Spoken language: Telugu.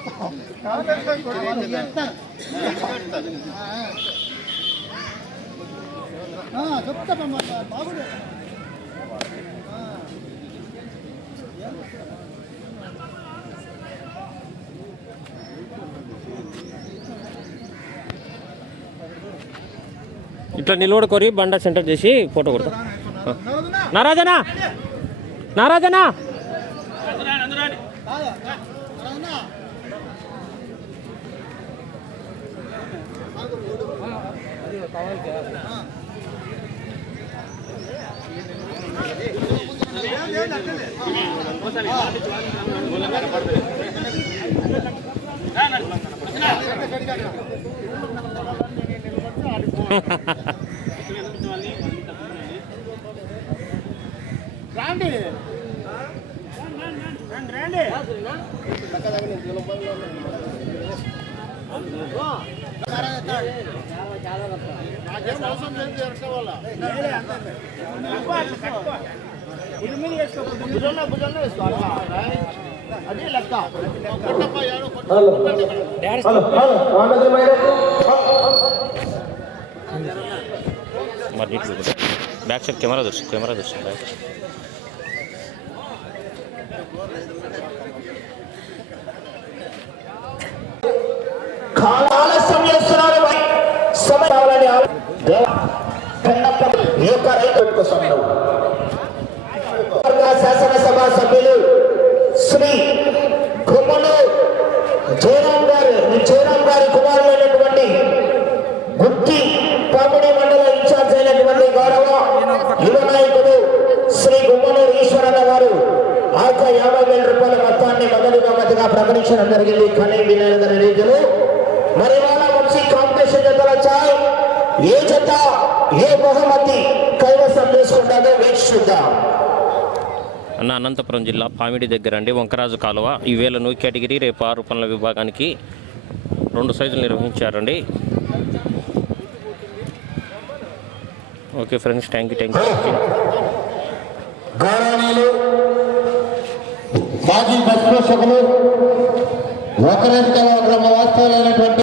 ఇట్లా బాగుండే ఇట్లా నిలబడుకొని బండ సెంటర్ చేసి ఫోటో కొడతా. ఆ. నారాజనా? నారాజనా? రాండి రండి నాకేం అది లెక్క కొట్టప్ప ఏడో కొట్టు. హలో హలో వానది మైరకు మరి నీట్గా కొట్టు. బ్యాక్ సైడ్ కెమెరా చూసు కెమెరా చూసు బ్యాక్ కాల ఆలో- రైతు పెట్టుకొస్తున్నావు. శాసనసభ సభ్యులు శ్రీ గుమ్మలు జయరాం గారు జయరాం గారి కుమారులైనటువంటి గుత్తి పాముడి మండల ఇన్ఛార్జ్ అయినటువంటి గౌరవ యువ నాయకుడు శ్రీ గుమ్మలూరు ఈశ్వరన్న గారు ఆ యాభై వేల రూపాయల మొత్తాన్ని మొదటి బహుమతిగా ప్రకటించడం జరిగింది కానీ వినాయకర రీతిలో మరి వారు ఏ జత ఏ బహుమతి కైవసం చేసుకుంటారో వేచి చూద్దాం. అన్న అనంతపురం జిల్లా పామిడి దగ్గర అండి వంకరాజు కాలువ. ఈ వేళ నూ కేటగిరీ రేపు ఆరు పనుల విభాగానికి రెండు సైజులు నిర్వహించారండి. Okay friends thank you thank you. గౌరవనీయులు మాజీ బస్ పోషకులు వాస్తవులైనటువంటి